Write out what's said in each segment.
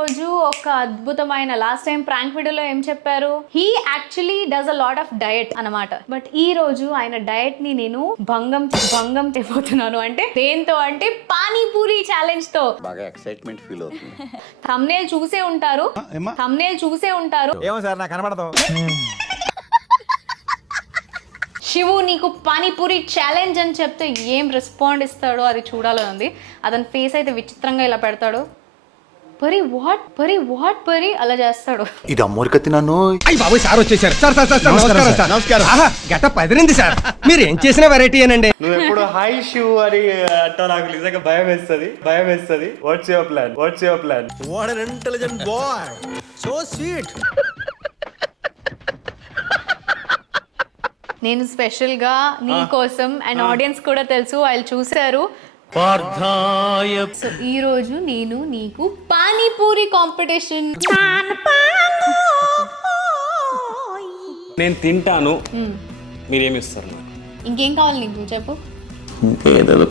రోజు ఒక అద్భుతమైన లాస్ట్ టైం ప్రాంక్ వీడియోలో ఏం చెప్పారు, he actually does a lot of diet అన్నమాట. బట్ ఈ రోజు ఆయన డయట్ ని నేను భంగం చేయబోతున్నాను. అంటే దేంతో అంటే పానీపూరి ఛాలెంజ్ తో. బాగా ఎక్సైట్మెంట్ ఫీల్ అవుతుంది. థంబ్నెయిల్ చూసే ఉంటారు. ఏమో సార్ నాకు కనబడదు. శివు నీకు పానీపూరి ఛాలెంజ్ అని చెప్తే ఏం రెస్పాండ్ ఇస్తాడో అది చూడాలని ఉంది. అతని ఫేస్ అయితే విచిత్రంగా ఇలా పెడతాడు, పరి అలా చేస్తాడు. ఇది అమ్మోరికత్తి నన్ను. అయ్యి బాబు సార్ వచ్చేసారు. సార్ నమస్కారం. గట్ట పదిరింది సార్. మీరు ఏం చేసిన వెరైటీ అనండి. నువ్వు ఎప్పుడు హాయ్ షూ అని అంటా, నాకు నిజంగా భయం వేస్తుంది. Watts your plan? What an intelligent boy. So sweet. నేను స్పెషల్ గా నీ కోసం అండ్ ఆడియన్స్ కూడా తెలుసు, వాళ్ళు చూసారు. సో ఈ రోజు నేను నీకు పానీపూరి కాంపిటీషన్. నేను తింటాను, మీరేమిస్తారు నాకు? ఇంకేం కావాలి నీకు చెప్పు. ఇంకేదో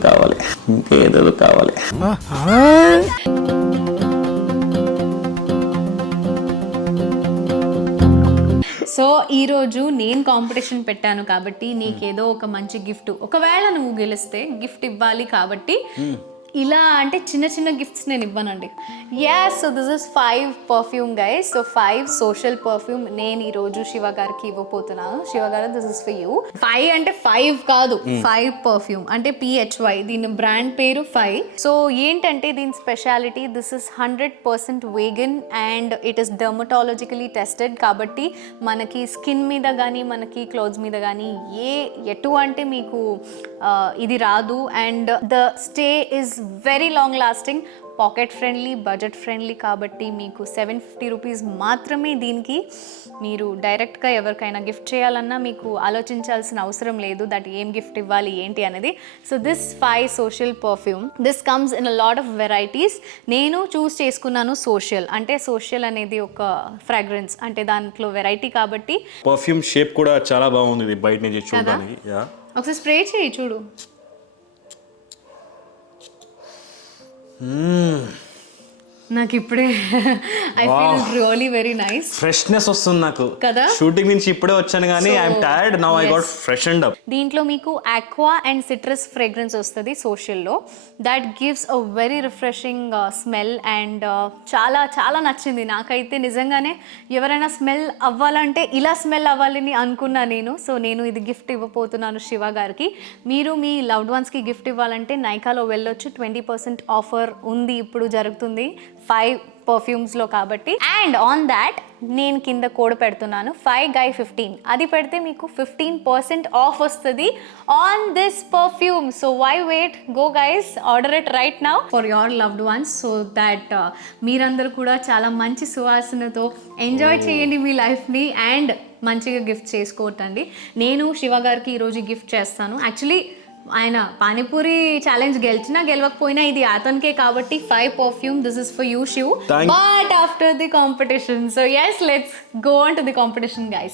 కావాలి. సో ఈరోజు నేను కాంపిటీషన్ పెట్టాను కాబట్టి నీకేదో ఒక మంచి గిఫ్ట్, ఒకవేళ నువ్వు గెలిస్తే గిఫ్ట్ ఇవ్వాలి కాబట్టి ఇలా అంటే చిన్న చిన్న గిఫ్ట్స్ నేను ఇవ్వనండి. So this is 5 perfume guys. So 5 social perfume నేను ఈరోజు శివ గారికి ఇవ్వబోతున్నాను. శివ గారు దిస్ ఇస్ ఫర్ యూ. 5 అంటే 5 కాదు, 5 పర్ఫ్యూమ్ అంటే PHY, దీని బ్రాండ్ పేరు 5. సో ఏంటంటే దీని speciality, this is 100% vegan and it is dermatologically tested. కాబట్టి మనకి స్కిన్ మీద కానీ మనకి క్లోత్స్ మీద కానీ ఎటువంటి మీకు ఇది రాదు. And the stay is very long lasting, pocket friendly, budget friendly. కాబట్టి మీకు 750 రూపీస్ మాత్రమే. దీనికి మీరు డైరెక్ట్గా ఎవరికైనా గిఫ్ట్ చేయాలన్నా మీకు ఆలోచించాల్సిన అవసరం లేదు దట్ ఏం గిఫ్ట్ ఇవ్వాలి ఏంటి అనేది. So this 5 social perfume, this comes in a lot of varieties. నేను చూస్ చేసుకున్నాను సోషల్. అంటే సోషల్ అనేది ఒక ఫ్రాగ్రెన్స్, అంటే దాంట్లో వెరైటీ కాబట్టి. పర్ఫ్యూమ్ షేప్ కూడా చాలా బాగుంది ఇది బయట నుంచి చూడడానికి. ఒకసారి స్ప్రే చేయి చూడు. నాకు ఇప్పుడే I feel really very nice. Freshness వస్తుంది నాకు కదా. షూటింగ్ నుంచి ఇప్పుడే వచ్చాను కానీ I'm tired now. I got freshened up. దీంట్లో మీకు ఆక్వా అండ్ సిట్రస్ ఫ్రేగ్రెన్స్ వస్తుంది సోషల్లో. That gives a very refreshing smell and చాలా చాలా నచ్చింది నాకైతే. నిజంగానే ఎవరైనా స్మెల్ అవ్వాలంటే ఇలా స్మెల్ అవ్వాలని అనుకున్నా నేను. సో నేను ఇది గిఫ్ట్ ఇవ్వబోతున్నాను శివ గారికి. మీరు మీ లవ్డ్ వన్స్కి గిఫ్ట్ ఇవ్వాలంటే నైకాలో వెళ్ళొచ్చు. 20% ఆఫర్ ఉంది, ఇప్పుడు జరుగుతుంది 5 పర్ఫ్యూమ్స్లో కాబట్టి. అండ్ ఆన్ దాట్ నేను కింద కోడ్ పెడుతున్నాను 5guy15. అది పెడితే మీకు 15% ఆఫ్ వస్తుంది on this perfume. So why wait, go guys, order it right now for your loved ones. So that మీరందరూ కూడా చాలా మంచి సువాసనతో ఎంజాయ్ చేయండి మీ లైఫ్ని అండ్ మంచిగా గిఫ్ట్ చేసుకోవటండి. నేను శివ గారికి ఈరోజు గిఫ్ట్ చేస్తాను. యాక్చువల్లీ ఆయన పానీపూరి ఛాలెంజ్ గెలిచినా గెలవకపోయినా ఇది అతనికే కాబట్టి 5 perfume. This is for you Shiv, but after the competition. So yes, let's go on to the competition guys.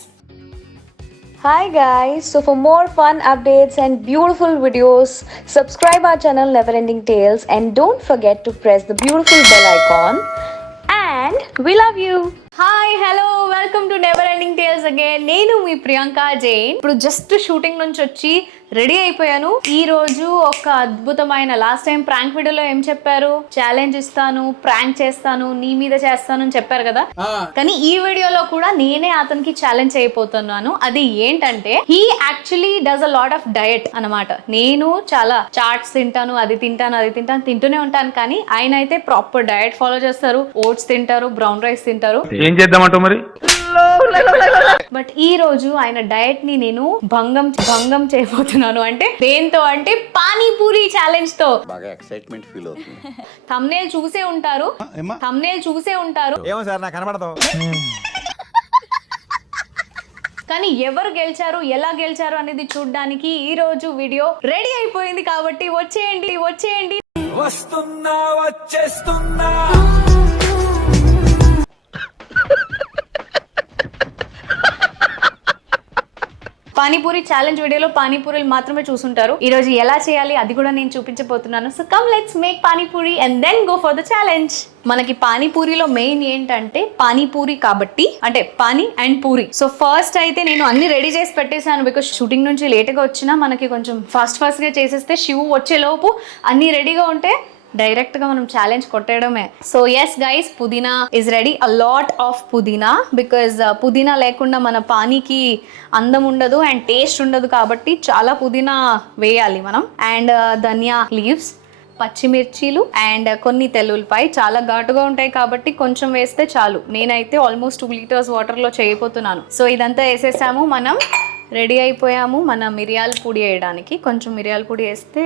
Hi guys, so for more fun updates and beautiful videos, subscribe our channel Never Ending Tales and don't forget to press the beautiful bell icon, and we love you. Hi, hello, welcome to never ending tiles again. నేను మీ ప్రియాంక జైన్. ఇప్పుడు just shooting నుంచి వచ్చి ready అయిపోయాను. ఈ రోజు ఒక అద్భుతమైన, లాస్ట్ టైం ప్రాంక్ వీడియోలో ఏం చెప్పారు, ఛాలెంజ్ ఇస్తాను, ప్రాంక్ చేస్తాను, నీ మీద చేస్తాను అని చెప్పారు కదా. కానీ ఈ వీడియోలో కూడా నేనే అతనికి ఛాలెంజ్ అయిపోతున్నాను. అది ఏంటంటే he actually does a lot of diet అన్నమాట. నేను చాలా చాట్స్ తింటాను, అది తింటాను తింటూనే ఉంటాను. కానీ ఆయన అయితే ప్రాపర్ డయట్ ఫాలో చేస్తారు. ఓట్స్ తింటారు, బ్రౌన్ రైస్ తింటారు. ఏం చేద్దామంటావు మరి? బట్ ఈ రోజు ఆయన డయట్ ని నేను భంగం చేయబోతున్నాను. అంటే దేంతో అంటే పానీపూరి ఛాలెంజ్ తో. బాగా ఎక్సైట్మెంట్ ఫీల్ అవుతుంది. థంబ్నెయిల్ చూసే ఉంటారు. ఏమో సార్ నాకు కనబడదు. కానీ ఎవరు గెలిచారు, ఎలా గెలిచారు అనేది చూడడానికి ఈ రోజు వీడియో రెడీ అయిపోయింది. కాబట్టి వచ్చేయండి. వచ్చేస్తున్నా. పానీపూరి ఛాలెంజ్ వీడియోలో పానీపూరీలు మాత్రమే చూసుంటారు. ఈ రోజు ఎలా చేయాలి అది కూడా నేను చూపించబోతున్నాను. So come let's make panipuri and then go for the challenge. మనకి పానీపూరిలో మెయిన్ ఏంటంటే పానీపూరి కాబట్టి అంటే pani and puri. So first అయితే నేను అన్ని రెడీ చేసి పెట్టేశాను, బికాస్ షూటింగ్ నుంచి లేట్గా వచ్చినా మనకి కొంచెం ఫాస్ట్గా చేసేస్తే శివు వచ్చేలోపు అన్ని రెడీగా ఉంటే డైరెక్ట్ గా మనం ఛాలెంజ్ కొట్టేయడమే. సో ఎస్ గైస్, పుదీనా is ready. A lot of పుదీనా, బికాజ్ పుదీనా లేకుండా మన పానీకి అందం ఉండదు అండ్ టేస్ట్ ఉండదు, కాబట్టి చాలా పుదీనా వేయాలి మనం. అండ్ ధనియా లీవ్స్, పచ్చిమిర్చీలు అండ్ కొన్ని తెల్లుల్లిపాయ. చాలా ఘాటుగా ఉంటాయి కాబట్టి కొంచెం వేస్తే చాలు. నేనైతే ఆల్మోస్ట్ 2 లీటర్స్ వాటర్లో చేయబోతున్నాను. సో ఇదంతా వేసేసాము, మనం రెడీ అయిపోయాము మన మిరియాల పొడి వేయడానికి. కొంచెం మిరియాల పొడి వేస్తే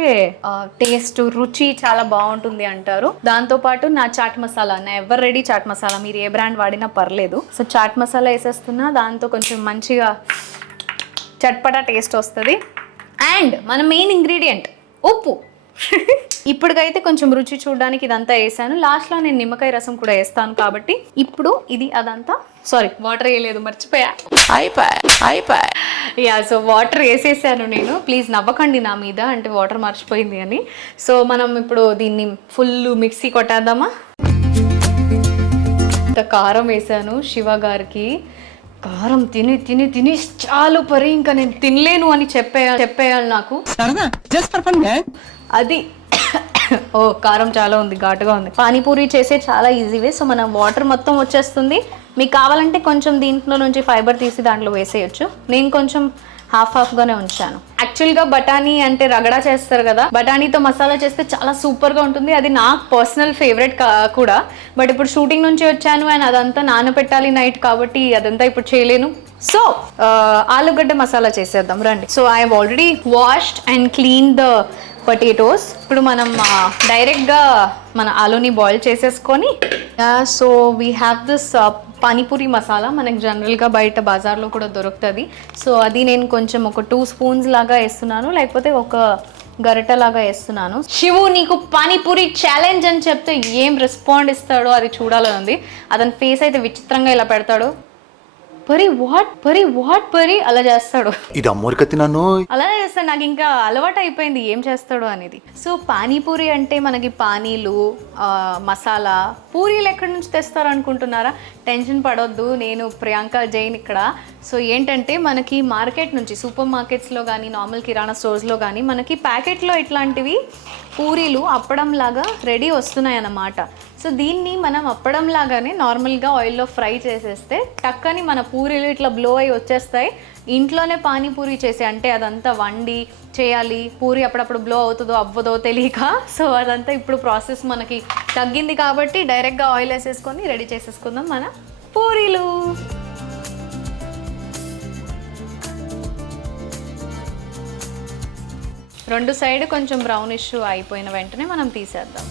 టేస్ట్ రుచి చాలా బాగుంటుంది అంటారు. దాంతోపాటు నా చాట్ మసాలా, నా ఎవర్ రెడీ చాట్ మసాలా, మీరు ఏ బ్రాండ్ వాడినా పర్లేదు. సో చాట్ మసాలా వేసేస్తున్నా, దాంతో కొంచెం మంచిగా చట్పటా టేస్ట్ వస్తుంది. అండ్ మన మెయిన్ ఇంగ్రీడియంట్ ఉప్పు. ఇప్పటికైతే కొంచెం రుచి చూడడానికి ఇదంతా వేసాను. లాస్ట్లో నేను నిమ్మకాయ రసం కూడా వేస్తాను కాబట్టి ఇప్పుడు ఇది అదంతా వాటర్ వేయలేదు, మర్చిపోయా. యా, సో వాటర్ వేసేసాను నేను. ప్లీజ్ నవ్వకండి నా మీద, అంటే వాటర్ మర్చిపోయింది అని. సో మనం ఇప్పుడు దీన్ని ఫుల్ మిక్సీ కొట్టేద్దామా. ఇంత కారం వేసాను శివ గారికి. కారం తిని తిని తిని చాలు పరి, ఇంకా నేను తినలేను అని చెప్పేయాలి నాకు. అది ఓ కారం చాలా ఉంది, ఘాటుగా ఉంది. పానీపూరి చేసే చాలా ఈజీ వే. సో మన వాటర్ మొత్తం వచ్చేస్తుంది. మీకు కావాలంటే కొంచెం దీంట్లో నుంచి ఫైబర్ తీసి దాంట్లో వేసేయచ్చు. నేను కొంచెం హాఫ్గానే ఉంచాను. యాక్చువల్గా బఠానీ అంటే రగడా చేస్తారు కదా, బఠానీతో మసాలా చేస్తే చాలా సూపర్గా ఉంటుంది. అది నాకు పర్సనల్ ఫేవరెట్ కూడా. బట్ ఇప్పుడు షూటింగ్ నుంచి వచ్చాను అండ్ అదంతా నానబెట్టాలి నైట్, కాబట్టి అదంతా ఇప్పుడు చేయలేను. సో ఆలుగడ్డ మసాలా చేసేద్దాం రండి. So I have already washed and clean the potatoes. ఇప్పుడు మనం డైరెక్ట్గా మన ఆలూని బాయిల్ చేసేసుకొని, so we have this panipuri masala. మనకి జనరల్గా బయట బజార్లో కూడా దొరుకుతుంది. సో అది నేను కొంచెం ఒక 2 స్పూన్స్ లాగా వేస్తున్నాను, లేకపోతే ఒక గరిట లాగా వేస్తున్నాను. శివు నీకు పానీపూరి ఛాలెంజ్ అని చెప్తే ఏం రెస్పాండ్ ఇస్తాడో అది చూడాలని ఉంది. అతని ఫేస్ అయితే విచిత్రంగా ఇలా పెడతాడు, పరి అలా చేస్తాడు. ఇది అమ్మోరికత్తి నన్ను అలా చేస్తాడు. నాకు ఇంకా అలవాటు అయిపోయింది ఏం చేస్తాడు అనేది. సో పానీపూరి అంటే మనకి పానీలు, మసాలా, పూరీలు ఎక్కడి నుంచి తెస్తారు అనుకుంటున్నారా? టెన్షన్ పడొద్దు, నేను ప్రియాంక జైన్ ఇక్కడ. సో ఏంటంటే మనకి మార్కెట్ నుంచి, సూపర్ మార్కెట్స్లో కానీ నార్మల్ కిరాణా స్టోర్స్లో కానీ మనకి ప్యాకెట్లో ఇట్లాంటివి పూరీలు అప్పడం లాగా రెడీ వస్తున్నాయి అన్నమాట. సో దీన్ని మనం అప్పడం లాగానే నార్మల్గా ఆయిల్లో ఫ్రై చేసేస్తే టక్కని మన పూరీలు ఇట్లా బ్లో అయి వచ్చేస్తాయి. ఇంట్లోనే పానీపూరి చేసి, అంటే అదంతా వండి చేయాలి, పూరి అప్పుడప్పుడు బ్లో అవుతుందో అవ్వదో తెలియక. సో అదంతా ఇప్పుడు ప్రాసెస్ మనకి తగ్గింది కాబట్టి డైరెక్ట్గా ఆయిల్ వేసేసుకొని రెడీ చేసేసుకుందాం మన పూరీలు. రెండు సైడ్ కొంచెం బ్రౌనిష్ అయిపోయిన వెంటనే మనం తీసేద్దాం.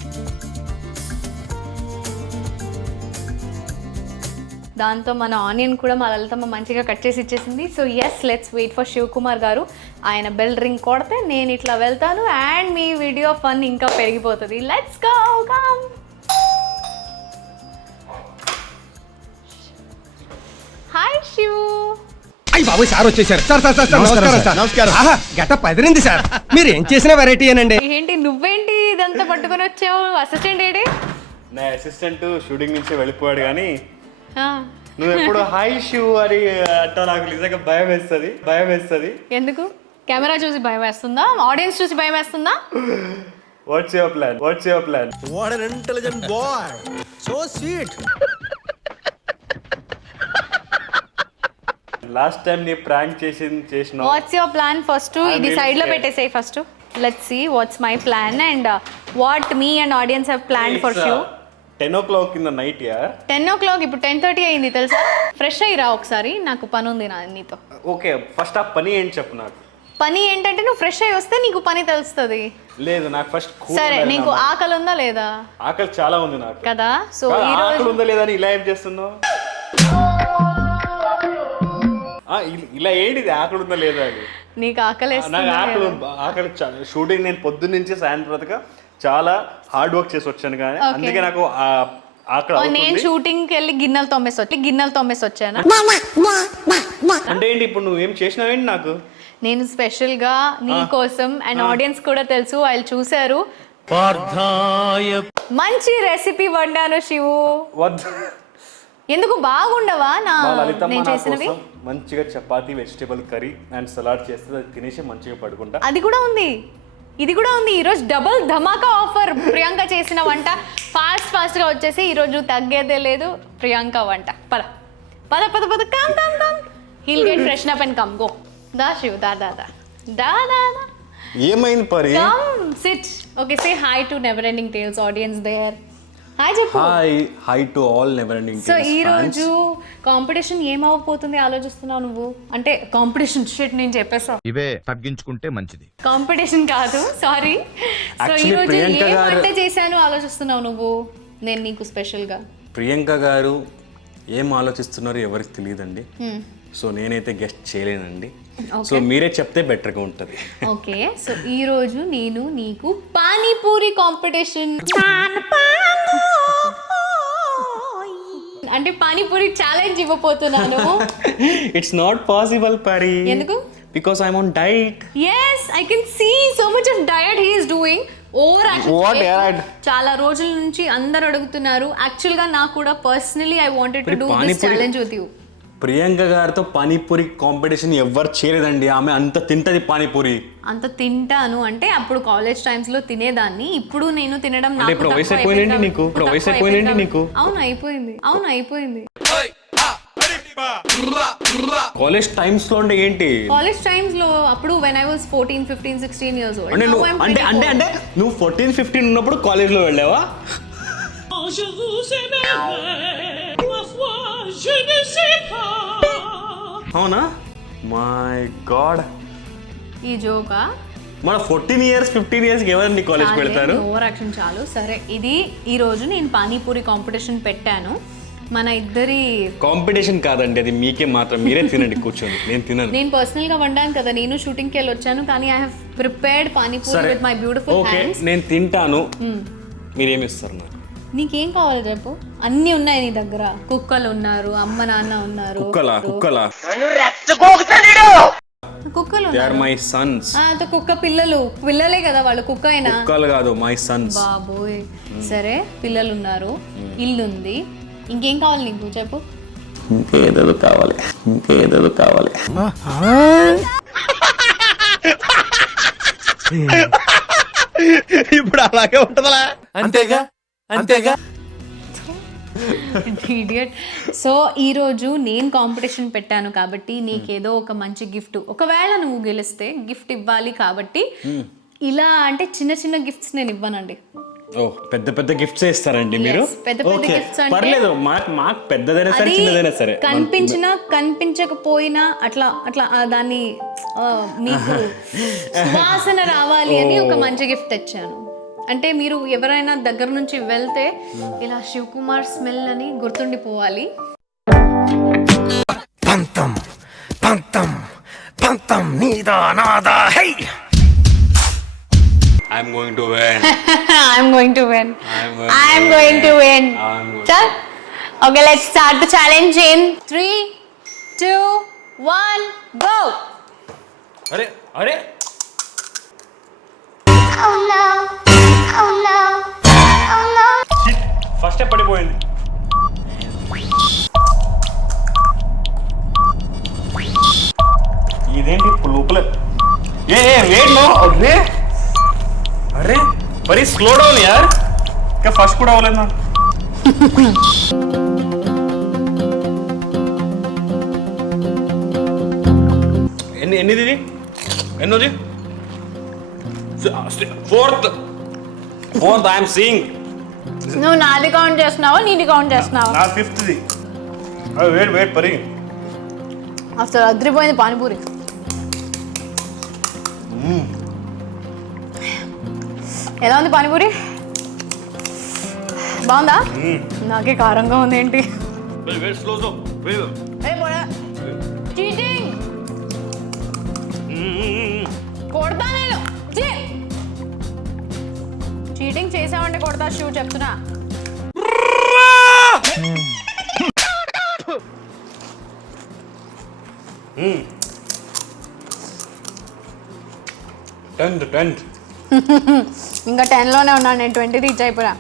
దాంతో మన ఆనియన్ కూడా మా లలితమ్మ మంచిగా కట్ చేసి ఇచ్చేసింది. So yes, let's wait for Shivakumar గారు. ఆయన బెల్ రింగ్ కొడితే నేను ఇట్లా వెళ్తాను అండ్ మీ వీడియో ఫన్ ఇంకా పెరిగిపోతుంది. Let's go, come. హాయ్ శివు. అయ్యి బాబు, సార్ వచ్చేసారు. సార్ నమస్కారం సార్. నమస్కారం. ఆహా, గెటప్ అదిరింది సార్. మీరు ఏం చేసిన వెరైటీ అనండి. ఏంటి నువ్వేంటి ఇదంతా పట్టుకొని వచ్చావు? Assistant AD? నా అసిస్టెంట్ షూటింగ్ నుంచి వెళ్ళిపోయాడు, కానీ నువ్వు ఎప్పుడు హాయ్ షూ అని అంటావు. నాకు నిజంగా భయం వేస్తుంది. ఎందుకు? కెమెరా చూసి భయం వేస్తుందా? ఆడియన్స్ చూసి భయం వేస్తుందా? What's your plan? What an intelligent boy. So sweet. Last time నీ ప్రాంక్ చేసిన వాట్స్ యువర్ ప్లాన్? ఫస్ట్ ఇది సైడ్ లో పెట్టేసేయ్. First let's see what's my plan and what me and audience have planned for shoe. 10 o'clock in the night, yeah. 10 o'clock, ఇప్పుడు 10:30 అయింది తెలుసా? Fresh అయ్యిరా ఒకసారి, నాకు పని ఉంది నీతో. ఓకే, ఫస్ట్ ఆ పని ఏంటి చెప్పు నాకు. పని ఏంటంటే నువ్వు ఫ్రెష్ అయ్యి వస్తే నీకు పని తెలుస్తుంది. లేదు, నాకు ఫస్ట్ సరే, నీకు ఆకలి ఉందా లేదా? ఆకలి చాలా ఉంది నాకు కదా. సో ఈ ఆకలి రోజు ఉందా లేదా అని ఇలా ఏం చేస్తున్నావు? ఇలా ఏంటిది ఆకలి ఉందా లేదా అని? నీకు ఆకలి నాకు ఆకలి షూటింగ్ నేను పొద్దున్న నుంచి సాయంత్రం వరకు చాలా హార్డ్ వర్క్ చేసి వచ్చాను, కానీ అందుకే నాకు ఆకలి. నేను షూటింగ్ కి వెళ్ళి గిన్నెలు తోమేసి వచ్చాను. అంటే ఏంటి ఇప్పుడు నువ్వు ఏం చేసినావేంటి నాకు? నేను స్పెషల్గా నీ కోసం అండ్ ఆడియన్స్ కూడా తెలుసు వాళ్ళు చూశారు మంచి రెసిపీ వండాను శివు. వద్దు. ఎందుకు బాగుండవా మా లలితమ్మ నేను నా చేసినవి? కోసం మంచిగా chapati vegetable curry and salad చేస్తే అది తినేసి మంచిగా పడుకుంటా. అది కూడా ఉంది, ఇది కూడా ఉంది. ఈరోజు డబుల్ ధమాకా ఆఫర్. ప్రియాంక చేసిన వంట ఫాస్ట్గా వచ్చేసి ఈరోజు తగ్గేదే లేదు. ప్రియాంక వంట. పద పద పద పద come come come. Heal get freshen up and come go. దా శివ్ దా దా దా దా దా దా. ఏమైంది Pari? Come sit. Okay say hi to never ending tales audience there. Hi చెప్పు. Hi to all never ending so ఈ రోజు కాంపిటీషన్ ఏమవబోతుంది ఆలోచిస్తున్నావు నువ్వు? అంటే కాంపిటీషన్ షిట్ నేను చెప్పేసా. ఇవే తగ్గించుకుంటే మంచిది. కాంపిటీషన్ కాదు, సారీ. సో ఈ Actually, రోజు ప్రియాంక ఏ గారు- వంట చేశాను ఆలోచిస్తున్నావు నువ్వు? నేను నీకు స్పెషల్ గా. ప్రియాంక గారు ఏం ఆలోచిస్తున్నారో ఎవరికి తెలియదండి. సో నేనైతే గెస్ట్ చేయలేనండి. సో మీరే చెప్తే బెటర్గా ఉంటుంది. ఓకే సో ఈ రోజు నేను నీకు పానీపూరి కాంపిటీషన్ అంటే పానీపూరి ఛాలెంజ్ ఇవ్వబోతున్నాను. ఇట్స్ నాట్ పాసిబుల్ పరి. ఎందుకు? Because I'm on diet. yes I can see so much of diet he is doing. Over What diet? చాలా రోజుల నుంచి అందరు అడుగుతున్నారు. యాక్చువల్ గా నాకు కూడా పర్సనలీ ఐ వాంటెడ్ టు మరి do this panipuri- challenge with you. Priyanka గారితో పానీపూరి కాంపిటీషన్ ఎవ్వరు చేయలేదండి. ఆమె అంత తింటది పానీపూరి. అంత తింటాను అంటే అప్పుడు కాలేజ్ టైమ్స్ లో తినేదాన్ని. ఇప్పుడు నేను తినడం అంటే నాకు ఇప్పుడు తక్కువ వయసు అయిపోయింది అయిపోయింది నీకు? ఇప్పుడు తక్కువ వయసు అయిపోయింది అయిపోయింది. నీకు? అవును అయిపోయింది. కాలేజ్ టైమ్స్ లో అంటే ఏంటి? కాలేజ్ టైమ్స్ లో అప్పుడు when I was 14, 15, 16 years old. అంటే Now నువ్వు I'm అంటే 24. అంటే నువ్వు 14, 15 ఉన్నప్పుడు కాలేజ్ లో వెళ్ళావా? అవునా? My God. ఈ జోకా మన 14 years 15 years ఎవరండి కాలేజ్ పెడతారు? ఓవర్ యాక్షన్ చాలు. సరే ఇది ఈ రోజు నేను పానీపూరి కాంపిటీషన్ పెట్టాను. మన ఇద్దరి కాంపిటీషన్ కాదండి, అది మీకే మాత్రం. మీరే తినండి కూర్చోండి, నేను తినను. నేను పర్సనల్ గా వండాను కదా. నేను షూటింగ్ కి వెళ్ళి వచ్చాను కానీ ఐ హావ్ ప్రిపేర్డ్ పానీపూరి సరే with my beautiful okay, hands. నేను తింటాను. మీరేమి ఇస్తారు నాకు? నీకేం కావాలి చెప్పు, అన్నీ ఉన్నాయి నీ దగ్గర. కుక్కలు ఉన్నారు, అమ్మ నాన్న ఉన్నారు. కుక్కలా? కుక్కలు దే ఆర్ ఉన్నారు. My Sons. కుక్క పిల్లలే కదా వాళ్ళు. కుక్క అయినా కుక్కలు కాదు, మై సన్స్. బాబోయ్. సరే పిల్లలు ఉన్నారు, ఇల్లు ఉంది, ఇంకేం కావాలి నీకు చెప్పు. ఇంకేదో కావాలి. ఇప్పుడు అలాగే ఉంటదా? అంతేగా ఇడియట్. సో ఈరోజు నేను కాంపిటీషన్ పెట్టాను కాబట్టి నీకేదో ఒక మంచి గిఫ్ట్, ఒకవేళ నువ్వు గెలిస్తే గిఫ్ట్ ఇవ్వాలి కాబట్టి ఇలా అంటే చిన్న చిన్న గిఫ్ట్స్ నేను ఇవ్వనండి. ఓ పెద్ద పెద్ద గిఫ్ట్స్ ఇస్తారండి మీరు? Yes, పెద్ద పెద్ద Okay, gifts అంటే- పర్లేదు. మాకు పెద్దదైనా సరే అది చిన్నదైనా సరే. కనిపించినా కనిపించకపోయినా అట్లా దాన్ని మీకు సువాసన రావాలి అని ఒక మంచి గిఫ్ట్ తెచ్చాను. అంటే మీరు ఎవరైనా దగ్గర నుంచి వెళ్తే ఇలా శివకుమార్ స్మెల్ అని గుర్తుండిపోవాలి. పంతం నీదా నాదా high. I'm going to win. I'm going to win. Chal. Okay, let's start the challenge in 3, 2, 1, go. అరే ఫస్ట్ పడిపోయింది. ఇదేంటి లోపల? Wait no. అరే మరి స్లో డౌన్ యార్. ఇంకా ఫస్ట్ కూడా అవ్వలేదు నాకు. ఎన్నిది? ఎన్నోది? Fourth I'm seeing. నువ్వు నాది కౌంట్ చేస్తున్నావా నీది కౌంట్ చేస్తున్నావా? నా ఫిఫ్త్ది. వెయిట్ పరి. అసలు అద్రిపోయింది పానీపూరి. ఎలా ఉంది పానీపూరి? బాగుందా? నాకే కారంగా ఉంది ఏంటి? చీటింగ్ కొడతా నేను. చీటింగ్ చేసావంటే కొడతా షూ చెప్తున్నా. 10th ఇంకా 10లోనే ఉన్నాను, నేను 20 రీచ్ అయిపోయా.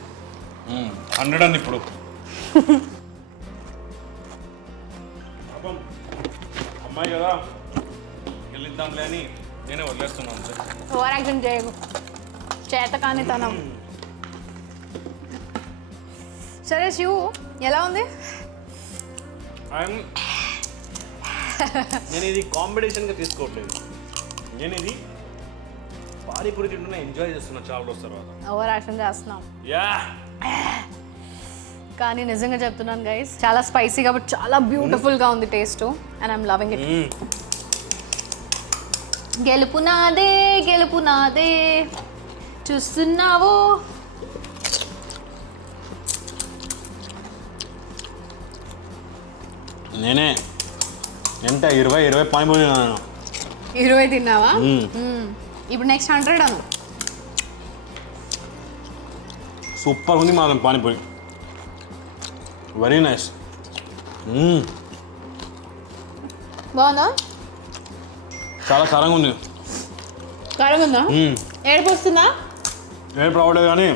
100 అండి ఇప్పుడు. పాపం అమ్మాయి కదా వెళ్ళిద్దాంలే అని నేనే వదిలేస్తున్నాను అంతే. ఓవర్ యాక్షన్ చేయకు, చేత కాని తనం. సరే శివు, ఎలా ఉంది? నేను ఇది కాంపిటీషన్గా తీసుకోవట్లేదు, నేను ఇది పానీపూరి తింటున్నా, ఎంజాయ్ చేస్తున్నా చాలా రోజుల తర్వాత. ఓవర్ యాక్షన్ చేస్తున్నాం యా, కానీ నిజంగా చెప్తున్నాను గైస్, చాలా స్పైసీ కాబట్టి చాలా బ్యూటిఫుల్గా ఉంది taste, and I'm loving it. గెలుపు నాదే, గెలుపు నాదే, చూస్తున్నావు. నేనే ఎంత 20 పానీపూరి తిన్నాను. 20 తిన్నావా? ఇప్పుడు నెక్స్ట్ 100 అను. సూపర్ ఉంది మాత్రం పానీపూరి, వెరీ నైస్. బాగుందా? చాలా కారంగా ఉంది. కారంగా ఉందా? ఏడుపు వస్తుందా? ఏం రావట్లేదు కానీ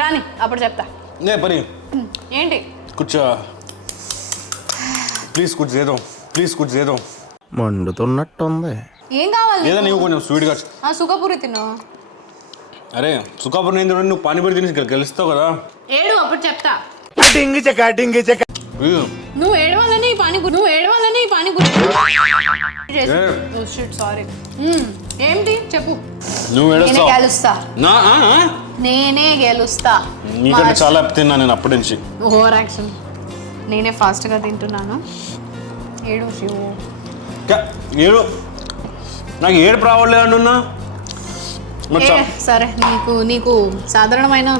రాని అప్పుడు చెప్తా. పరి ఏంటి? కూర్చో ప్లీజ్, కూర్చో మండుతున్నట్టుంది. ఏం కావాలి? లేదా నీవు కొంచెం స్వీట్గా. సుఖపూరి తిన్నావు. అరే సుఖాపూర్ నేను నువ్వు పానీపూరి తిని గెలుస్తావు కదా. ఏడు అప్పుడు చెప్తా. ప్లీజ్. నువ్వు ఏడవాలని పానీపూరి, సారీ. ఏంటి చెప్పు. నువ్వు నేనే ఏడుస్తావు. గెలుస్తా, నేనే గెలుస్తా. నీకంటే చాలా తిన్నా నేను అప్పటి నుంచి. Over action. నేనే ఫాస్ట్గా తింటున్నాను. ఏడు శివు. ఏడు నాకు ఏడుపు రావట్లేదు అంటున్నా. సరే, నీకు సాధారణమైన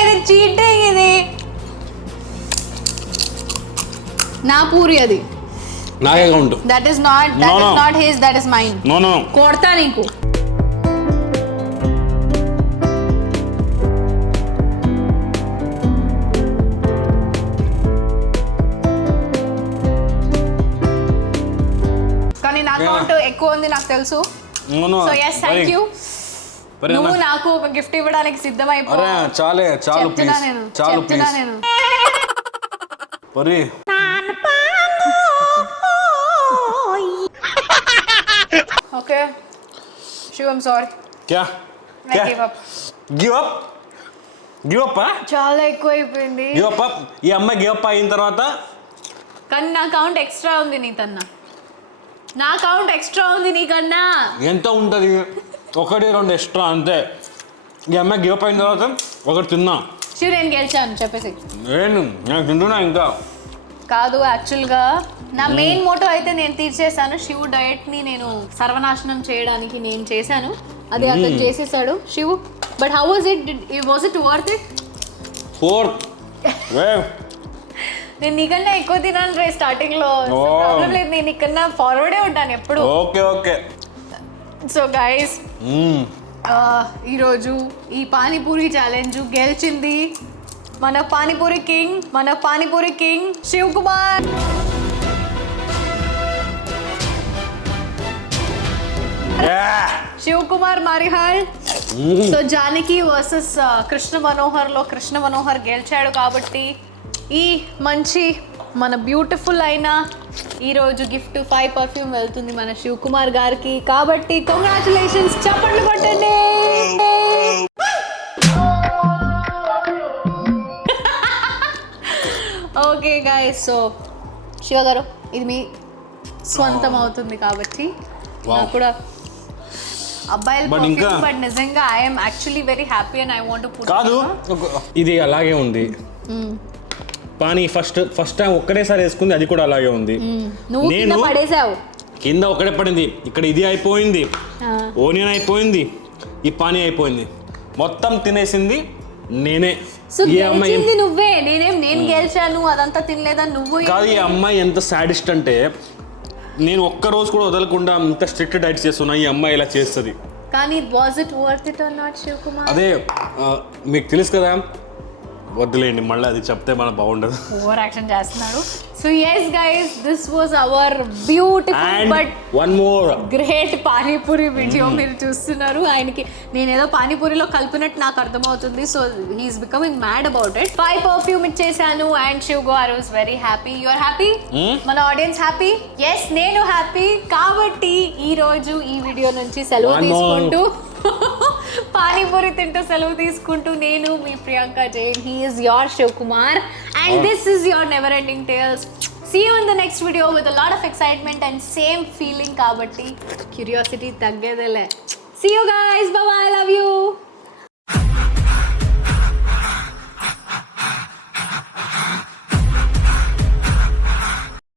ఇది చీటింగ్. ఇది నా పూరి, అది నాకే count. That is not his, that is mine. No కొడతా నీకు. కానీ నా కౌంట్ ఎక్కువ ఉంది నాకు తెలుసు. So yes, thank you. నువ్వు నాకు ఒక గిఫ్ట్ ఇవ్వడానికి సిద్ధమైపో. చాలు చెప్తున్నా ప్లీజ్. నేను పరి ఓకే శివ్, ఐమ్ సారీ. క్యా I give up. Give up చాలా ఎక్కువ అయిపోయింది. Give up. ఈ అమ్మాయి గివ్ అప్ అయిన తర్వాత కానీ నా కౌంట్ ఎక్స్ట్రా ఉంది నీకన్నా. నా కౌంట్ ఎక్స్ట్రా ఉంది నీకన్నా. ఎంత ఉంటుంది? 1-2 ఎక్స్ట్రా అంతే. ఈ అమ్మాయి గివ్ అప్ అయిన తర్వాత ఒకటి తిన్నా. శివ్, నేను గెలిచాను చెప్పేసి. నేను తింటున్నా ఇంకా. కాదు, యాక్చువల్గా నా మెయిన్ మోటో అయితే నేను తీర్చేశాను. శివ్ డయట్ని నేను సర్వనాశనం చేయడానికి నేను చేశాను, అది అతను చేసేసాడు Shiv. But how was it? Was it worth it? 4 నేను నీకన్నా ఎక్కువ తినాను రే స్టార్టింగ్లో. ప్రాబ్లం లేదు, నేను నీకన్నా ఫార్వర్డే ఉంటాను ఎప్పుడు. ఓకే. సో గైస్, ఈరోజు ఈ పానీపూరి ఛాలెంజ్ గెలిచింది మన panipuri king Shiv Kumar. Shiv Kumar Marihal. So Janaki versus Krishna మనోహర్లో కృష్ణ మనోహర్ గెలిచాడు కాబట్టి ఈ మంచి మన బ్యూటిఫుల్ అయిన ఈరోజు గిఫ్ట్ 5 పర్ఫ్యూమ్ వెళ్తుంది మన శివ్ కుమార్ గారికి. కాబట్టి కంగ్రాచులేషన్స్, చప్పట్లు కొట్టండి. ఓకే గైస్, సో శివ గారు, ఇది మీ స్వంతం అవుతుంది కాబట్టి నాకు కూడా అబ్బాయిల పర్ఫ్యూమ్. బట్ నిజంగా I'm actually very happy and I want to put. కాదు, ఇది అలాగే ఉంది. పానీ ఫస్ట్ టైం ఒక్కడేసారి వేసుకుంది, అది కూడా అలాగే ఉంది. నువ్వు కింద పడేసావు. కింద ఒకటే పడింది, ఇక్కడ ఇది అయిపోయింది, ఓనియన్ అయిపోయింది, ఈ పానీ అయిపోయింది, మొత్తం తినేసింది నేనే. సో గెలిచింది నువ్వే, నేను గెలిచాను, అదంతా తినలేదని నువ్వు. కాదు, ఈ అమ్మాయి ఎంత సాడిస్ట్ అంటే నేను ఒక్క రోజు కూడా వదలకుండా అంత స్ట్రిక్ట్ డైట్ చేస్తున్నా, ఈ అమ్మాయి ఇలా చేస్తుంది. కానీ was it worth it or not Shiv Kumar? అదే మీకు తెలుసు కదా, వద్దులేండి మళ్ళీ అది చెప్తే మన బాగుండదు. ఓవర్ యాక్షన్ చేస్తున్నాడు. So yes guys, this was our beautiful but one more great panipuri video మీరు చూస్తున్నారు. ఆయనకి నేనేదో పానీపూరిలో కలిపినట్టు నాకు అర్థమవుతుంది. So he's becoming mad about it. 5 perfume ఇచ్చేసాను అండ్ శివ్ గారు was very happy. You are happy? మన ఆడియన్స్ హ్యాపీ? ఎస్, నేను హ్యాపీ. కాబట్టి ఈ రోజు ఈ వీడియో నుంచి సెలవు తీసుకుంటూ పానీపూరి తింటూ సెలవు తీసుకుంటూ నేను మీ Priyanka Jain. He is your Shiv Kumar and this is your never ending tales. See you in the next video with a lot of excitement and same feeling kabatti curiosity taggedele. See you guys, bye bye.